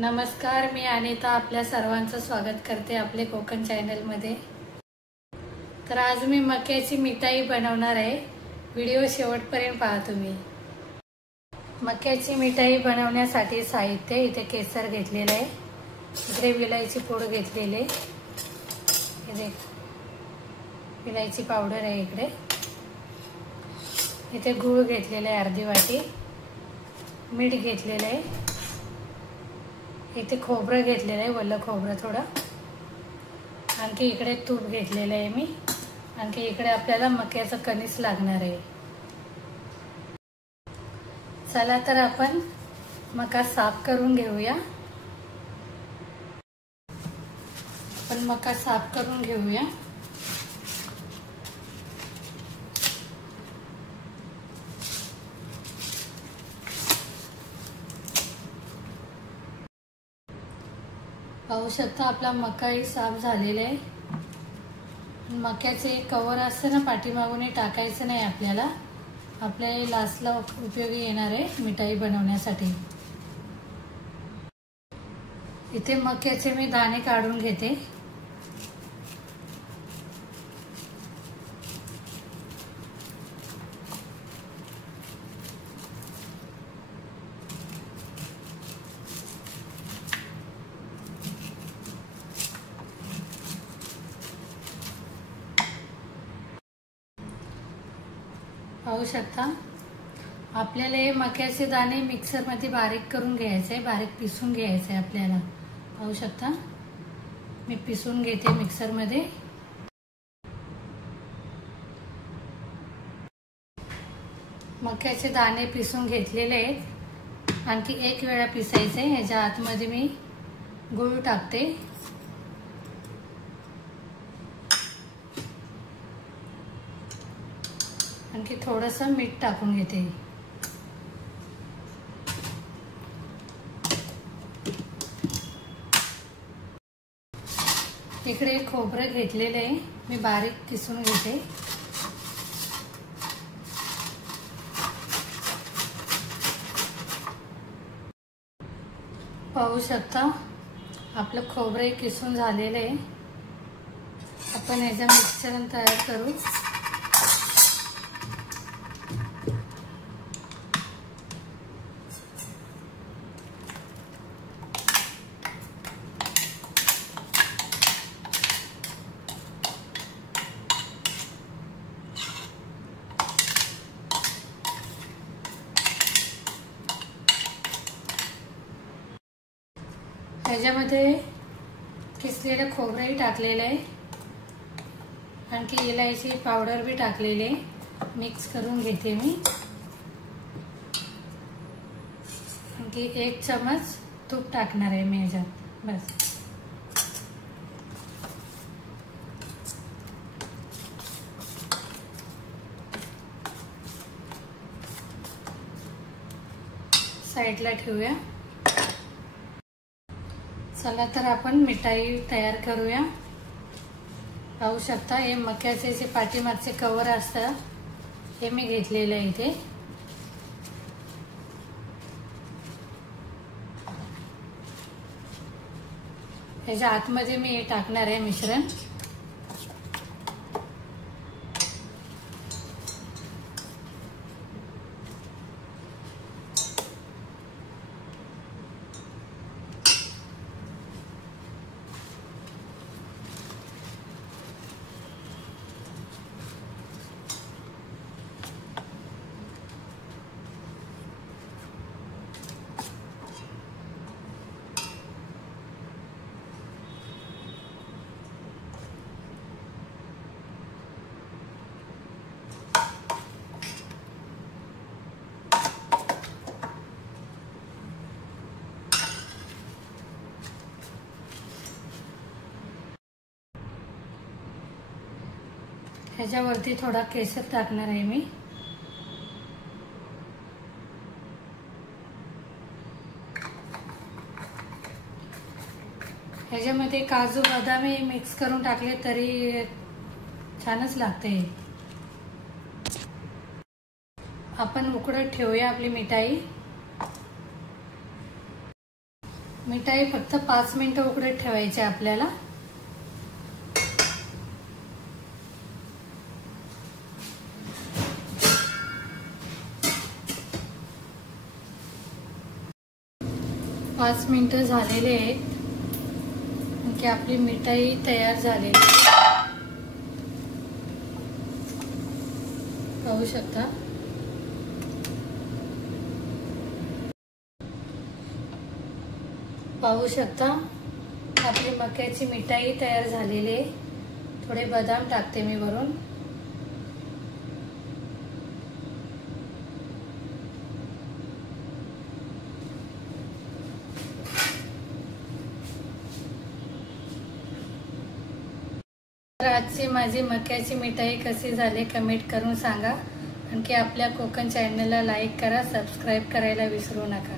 नमस्कार, मी अनिता आपल्या सर्वांचं स्वागत करते आपले कोकण चॅनलमध्ये। तर आज मी मक्याची मिठाई बनवणार आहे। व्हिडिओ शेवटपर्यंत पहा तुम्ही। मक्याची मिठाई बनवण्यासाठी साहित्य इथे केसर घेतलेले आहे, इकडे विलायची पूड घेतलेली आहे, इथे विलायची पावडर आहे, इथे गूळ घेतलेला आहे अर्धी वाटी, मीठ घेतलेलं आहे, इथे खोबरं घेतलेलं आहे, वल्ल खोबरं थोडं, आणखी इकडे तूप घेतलेलं आहे मी, आणखी इकडे आपल्याला मक्याचं कणीस लागणार आहे। चला तर आपण मका साफ करून घेऊया। आपण मका साफ करून घेऊया। पाहू शकता आपला मकाही साफ झालेला आहे। मक्याचे कवर असते ना पाठीमागून टाकायचं नाही आपल्याला, आपल्या लास्टला उपयोगी येणार आहे मिठाई बनवण्यासाठी। इथे मक्याचे मी दाणे काढून घेते। पाहू शकता आपल्याला हे मक्याचे दाणे मिक्सर मध्ये बारीक करून घ्यायचे, बारीक पिसून घ्यायचे आपल्याला। पाहू शकता मी पिसून घेते मिक्सर मध्ये। मक्याचे दाणे पिसून घेतलेले आहेत, आणखी एक वेळा पिसायचे। ह्याच्या आतमध्ये मी गूळ टाकते, आणखी थोडंसं मीठ टाकून घेते। इकडे खोबरं घेतलेले आहे, मी बारीक किसून घेते। पाहू शकता आपलं खोबरं किसून झालेलं आहे। आपण याचा मिक्सर तयार करू। त्याच्यामध्ये किसलेलं खोबरंही टाकलेलं आहे, आणखी इलायची पावडर भी टाकलेली आहे। मिक्स करून घेते मी, आणखी 1 चमच तूप टाकणार आहे मी याच्यात बस। साईडला ठेवूया। चला तर आपण मिठाई तयार करूया। पाहू शकता हे मक्याचे जे पाठीमागचे कवर असतं हे मी घेतलेलं आहे इथे। ह्याच्या आतमध्ये मी हे टाकणार आहे मिश्रण। ह्याच्यावरती थोडा केसर टाकणार आहे मी। ह्याच्यामध्ये काजू बदाम मिक्स करून टाकले तरी छानच लागते। आपण उकडत ठेवूया आपली मिठाई। मिठाई फक्त 5 मिनिटं उकडत ठेवायची आपल्याला। पाच मिनिटं झालेले आहेत की आपली मिठाई तयार झालेली आहे। पाहू शकता। पाहू शकता आपली मक्याची मिठाई तयार झालेली आहे। थोडे बदाम टाकते मी वरून। तर आजची माझी मक्याची मिठाई कशी झाली कमेंट करून सांगा। आणखी आपल्या कोकण चॅनलला लाईक करा, सबस्क्राईब करायला विसरू नका।